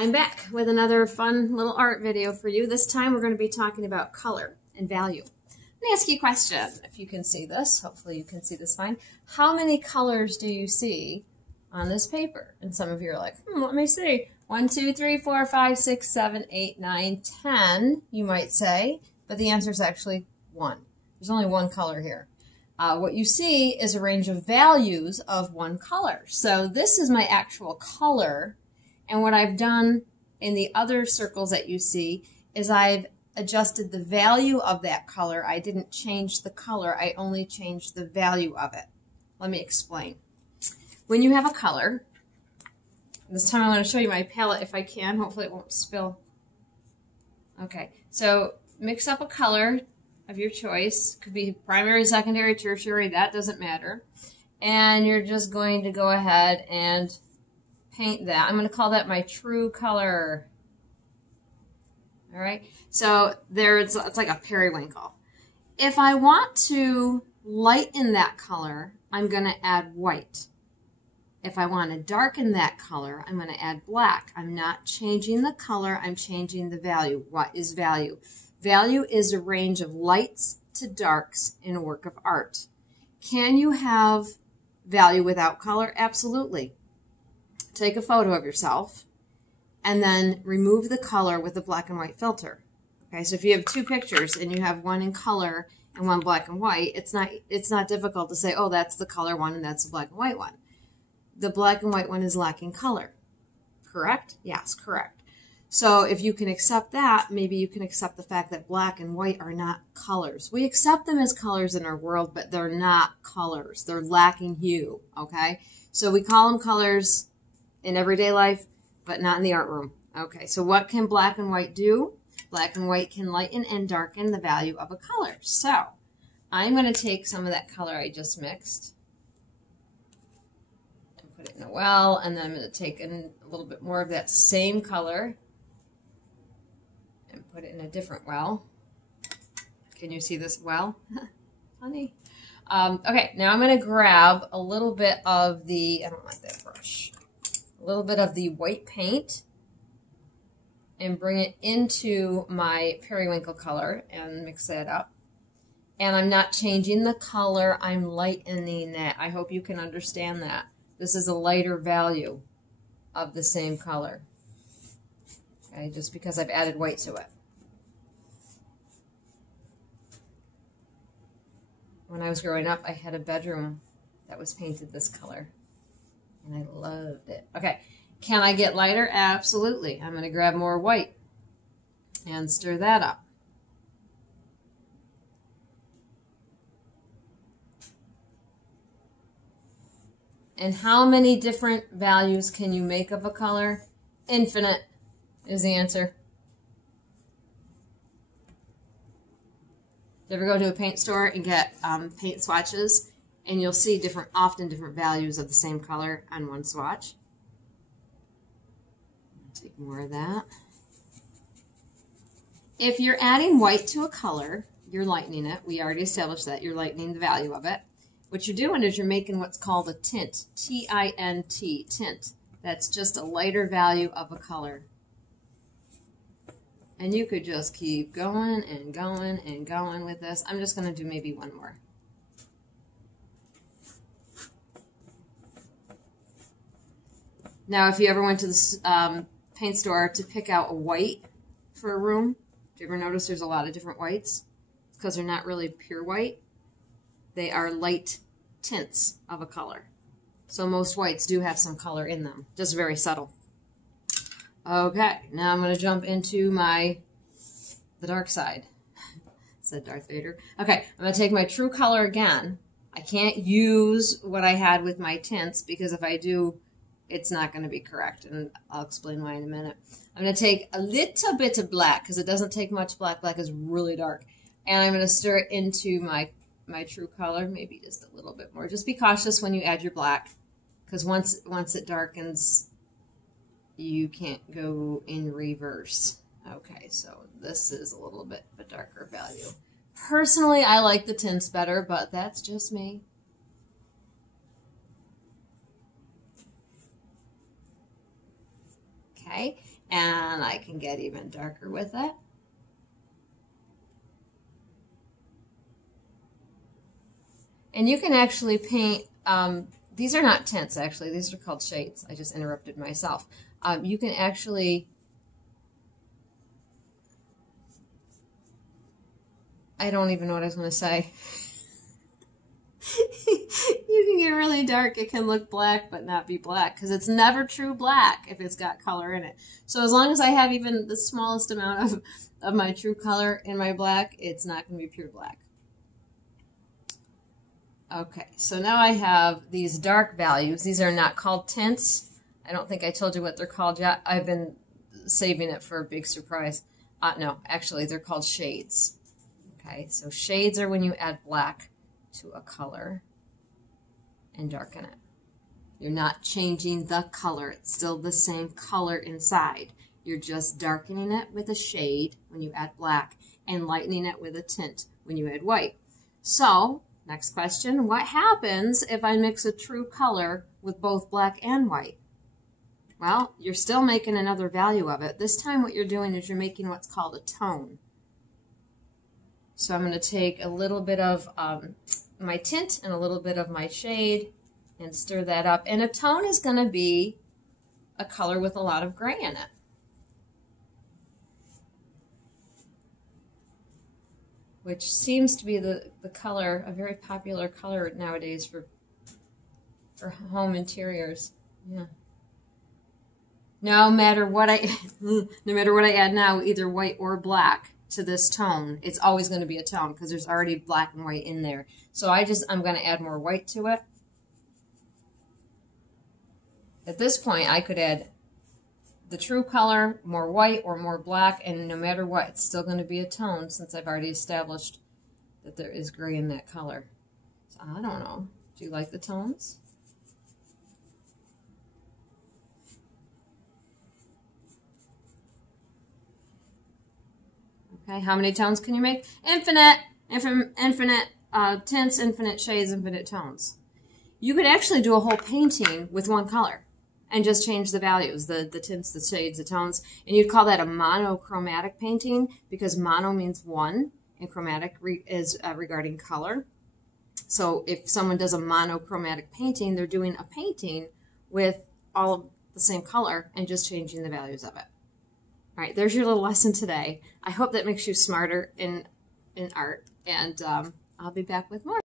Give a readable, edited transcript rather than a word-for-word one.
I'm back with another fun little art video for you. This time we're going to be talking about color and value. Let me ask you a question, if you can see this. Hopefully you can see this fine. How many colors do you see on this paper? And some of you are like, let me see. 1, 2, 3, 4, 5, 6, 7, 8, 9, 10, you might say. But the answer is actually 1. There's only one color here. What you see is a range of values of one color. So this is my actual color. And what I've done in the other circles that you see is I've adjusted the value of that color. I didn't change the color. I only changed the value of it. Let me explain. When you have a color, this time I want to show you my palette if I can. Hopefully it won't spill. Okay, so mix up a color of your choice. Could be primary, secondary, tertiary, that doesn't matter. And you're just going to go ahead and paint that. I'm going to call that my true color. All right, so it's like a periwinkle. If I want to lighten that color, I'm going to add white. If I want to darken that color, I'm going to add black. I'm not changing the color, I'm changing the value. What is value? Value is a range of lights to darks in a work of art. Can you have value without color? Absolutely. Take a photo of yourself and then remove the color with a black and white filter. Okay, so if you have two pictures and you have one in color and one black and white, it's not difficult to say, oh, that's the color one and that's the black and white one. The black and white one is lacking color. Correct? Yes, correct. So if you can accept that, maybe you can accept the fact that black and white are not colors. We accept them as colors in our world, but they're not colors. They're lacking hue, okay? So we call them colors in everyday life, but not in the art room. Okay, so what can black and white do? Black and white can lighten and darken the value of a color. So I'm going to take some of that color I just mixed and put it in a well, and then I'm going to take in a little bit more of that same color and put it in a different well. Can you see this well? Funny. Okay, now I'm going to grab a little bit of the, I don't like that brush, a little bit of the white paint and bring it into my periwinkle color and mix that up. And I'm not changing the color, I'm lightening it. I hope you can understand that. This is a lighter value of the same color. Okay, just because I've added white to it. When I was growing up, I had a bedroom that was painted this color. And I loved it. Okay, can I get lighter? Absolutely. I'm going to grab more white and stir that up. And how many different values can you make of a color? Infinite is the answer. You ever go to a paint store and get paint swatches? And you'll see often different values of the same color on one swatch. Take more of that. If you're adding white to a color, you're lightening it. We already established that. You're lightening the value of it. What you're doing is you're making what's called a tint. T-I-N-T, tint. That's just a lighter value of a color. And you could just keep going and going and going with this. I'm just going to do maybe one more. Now, if you ever went to the paint store to pick out a white for a room, do you ever notice there's a lot of different whites? It's because they're not really pure white. They are light tints of a color. So most whites do have some color in them, just very subtle. Okay, now I'm going to jump into the dark side. Said Darth Vader. Okay, I'm going to take my true color again. I can't use what I had with my tints because if I do, it's not going to be correct, and I'll explain why in a minute. I'm going to take a little bit of black because it doesn't take much black. Black is really dark. And I'm going to stir it into my true color, maybe just a little bit more. Just be cautious when you add your black because once it darkens, you can't go in reverse. Okay, so this is a little bit of a darker value. Personally, I like the tints better, but that's just me. Okay. Okay, and I can get even darker with it. And you can actually paint, these are not tints actually, these are called shades. I just interrupted myself. You can actually, I don't even know what I was going to say. You can get really dark. It can look black but not be black because it's never true black if it's got color in it. So as long as I have even the smallest amount of my true color in my black, it's not going to be pure black. Okay, so now I have these dark values. These are not called tints. I don't think I told you what they're called yet. I've been saving it for a big surprise. No, actually, they're called shades. Okay, so shades are when you add black to a color and darken it. You're not changing the color. It's still the same color inside. You're just darkening it with a shade when you add black and lightening it with a tint when you add white. So, next question, what happens if I mix a true color with both black and white? Well, you're still making another value of it. This time what you're doing is you're making what's called a tone. So I'm going to take a little bit of my tint and a little bit of my shade and stir that up. And a tone is going to be a color with a lot of gray in it. Which seems to be the color, a very popular color nowadays for home interiors. Yeah. No matter what I add now, either white or black to this tone, it's always going to be a tone because there's already black and white in there. So I'm going to add more white to it. At this point, I could add the true color, more white or more black, and no matter what, it's still going to be a tone since I've already established that there is gray in that color. So I don't know. Do you like the tones? Okay, how many tones can you make? Infinite tints, infinite shades, infinite tones. You could actually do a whole painting with one color and just change the values, the tints, the shades, the tones, and you'd call that a monochromatic painting because mono means one and chromatic is regarding color. So if someone does a monochromatic painting, they're doing a painting with all of the same color and just changing the values of it. All right, there's your little lesson today. I hope that makes you smarter in art, and I'll be back with more.